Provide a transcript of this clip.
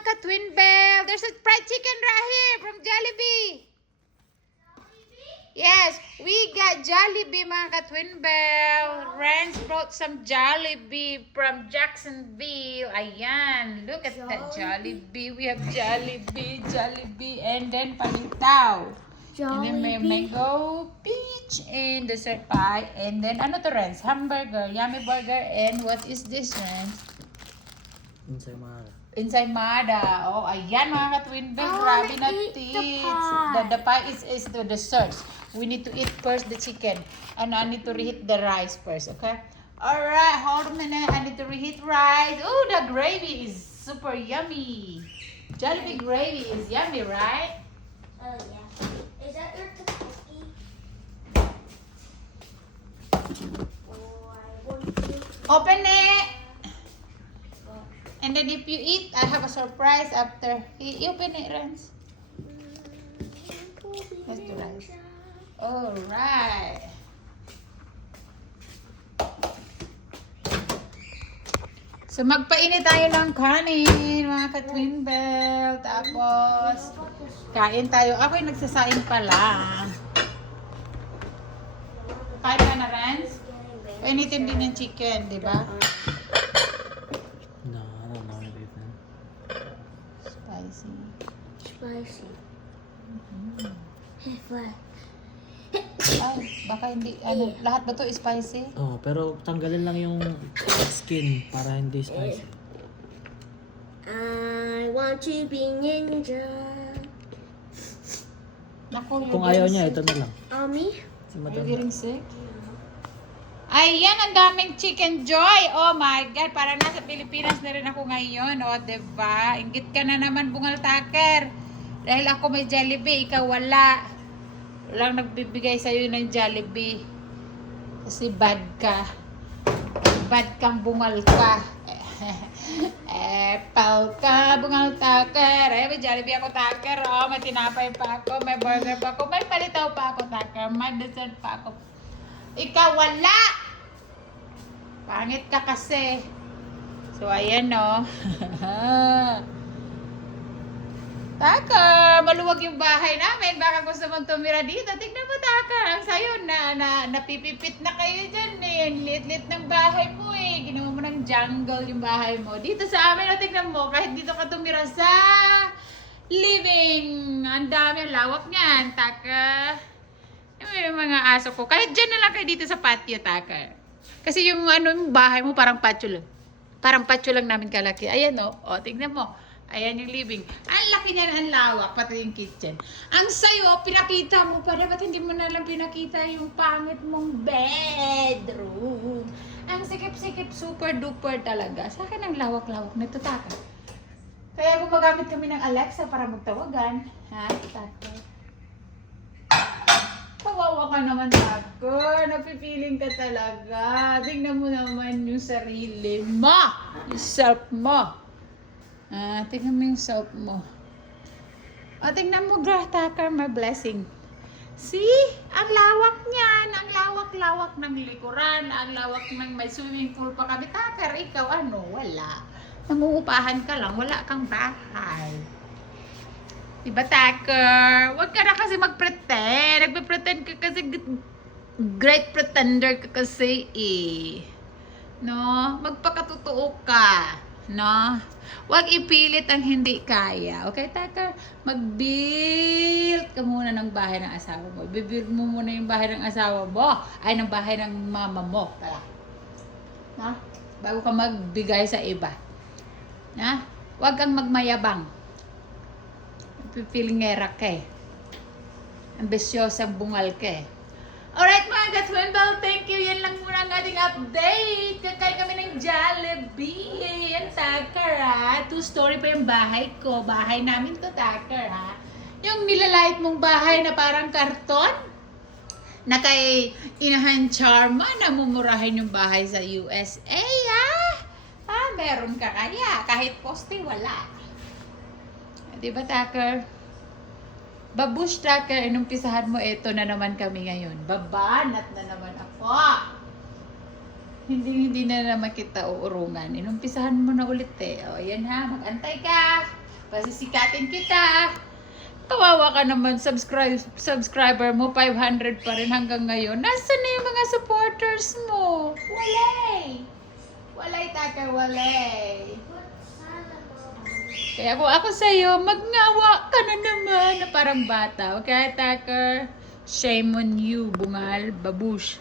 mga ka-twin bell. There's a fried chicken right here from Jollibee. Yes, we got Jollibee mga ka-twin bell. Renz brought some Jollibee from Jacksonville. Ayan, look at that Jollibee. We have Jollibee, Jollibee, and then palitaw. And then may mango, peach, and dessert pie. And then ano to Renz? Hamburger, yummy burger, and what is this Renz? Insay Mara. Ensaymada. Oh, ayan mga ka-twin bell. I Grabe na eat the. The, the pie is, is the dessert. We need to eat first the chicken. And I need to reheat the rice first, okay? Alright, hold a minute. I need to reheat rice. Oh, the gravy is super yummy. Jollibee gravy is yummy, right? Oh yeah. Is that your Kentucky? Oh, I want to. Open it. And then if you eat, I have a surprise after. I- open it, Rans. Let's do rice. Alright. So magpainit tayo ng kanin, mga ka-twin bell. Tapos, kain tayo. Ako'y nagsasaing pa lang. Kain ka na, Rans? Painitin din yung chicken, di ba? No, I don't know anything. Spicy. Spicy. But Ay, baka hindi, ano, lahat ba to spicy? Oh, pero tanggalin lang yung skin para hindi spicy. I want to be ninja. Naku, Kung ayaw niya, ito na lang. Ami? Si Are you getting sick? Ayan, ang daming chicken joy. Oh my God, parang nasa Pilipinas na rin ako ngayon. O, oh, diba? Ingit ka na naman, bungal taker. Dahil ako may Jollibee, ikaw wala. Walang nagbibigay sa'yo ng Jollibee. Kasi bad ka. Bad kang bungal ka. Epal ka, bungal taker. Ay, may Jollibee ako taker. Oh, may tinapay pa ako, may burger pa ako, may palitaw pa ako taker, may dessert pa ako. Ikaw wala! Pangit ka kasi. So, ayan no. Taka, maluwag yung bahay namin. Baka gusto mong tumira dito. Tignan mo, Taka. Ang sayo na, na napipipit na kayo dyan eh. Ang liit-liit ng bahay mo eh. Ginawa mo ng jungle yung bahay mo. Dito sa amin, o tignan mo, kahit dito ka tumira sa living. Ang dami, ang lawak niyan, Taka. Yung mga aso ko. Kahit dyan na lang kayo dito sa patio, Taka. Kasi yung ano, yung bahay mo parang patio lang. Parang patio lang namin kalaki. Ayan o. O, tignan mo. Ayan yung living. Ang laki niyan, ang lawak, pati yung kitchen. Ang sayo, pinakita mo pa. Dapat hindi mo na lang pinakita yung pangit mong bedroom. Ang sikip-sikip, super duper talaga. Sa akin ang lawak-lawak na tutaka. Kaya gumagamit kami ng Alexa para magtawagan. Ha? Taka. Ka naman, Taka. Napipiling ka talaga. Tingnan mo naman yung sarili mo. Yung self mo. Ah, tingnan mo yung self mo. O, tingnan mo, Grah Tucker, my blessing. See? Ang lawak niyan. Ang lawak-lawak ng likuran. Ang lawak ng may swimming pool pa kami. Tucker, ikaw ano? Wala. Nangungupahan ka lang. Wala kang bahay. Diba, Tucker? Huwag ka na kasi mag-pretend. Nagpe-pretend ka kasi great pretender ka kasi eh. No? Magpakatotoo ka. No? Huwag ipilit ang hindi kaya. Okay, Tucker? Mag-build ka muna ng bahay ng asawa mo. Bibuild mo muna yung bahay ng asawa mo. Ay, ng bahay ng mama mo. Kaya. No? Bago ka magbigay sa iba. Na? Huwag kang magmayabang. Pipilingera ka eh. Ambisyosang bungal ka eh. Alright mga ka-twinbell, thank you. Yan lang muna ang ating update. Kakain kami ng Jollibee. Yan, Tucker ha. Two-story pa yung bahay ko. Bahay namin to, Tucker ha. Yung nilalait mong bahay na parang karton. Na kay Inahan Charma, namumurahin yung bahay sa USA ha. Ah, meron ka kaya. Kahit poste, wala. Di ba, Tucker? Babush Tucker, inumpisahan mo, eto na naman kami ngayon. Babanat na naman ako. Hindi, hindi na naman kita uurungan. Inumpisahan mo na ulit eh. O, yan ha, mag-antay ka. Pasisikatin kita. Kawawa ka naman, subscribe, subscriber mo, 500 pa rin hanggang ngayon. Nasaan na yung mga supporters mo? Walay! Walay, Tucker, walay. Kaya kung ako sa'yo, magngawa ka na naman na parang bata. Okay, Tucker? Shame on you, bungal, babush.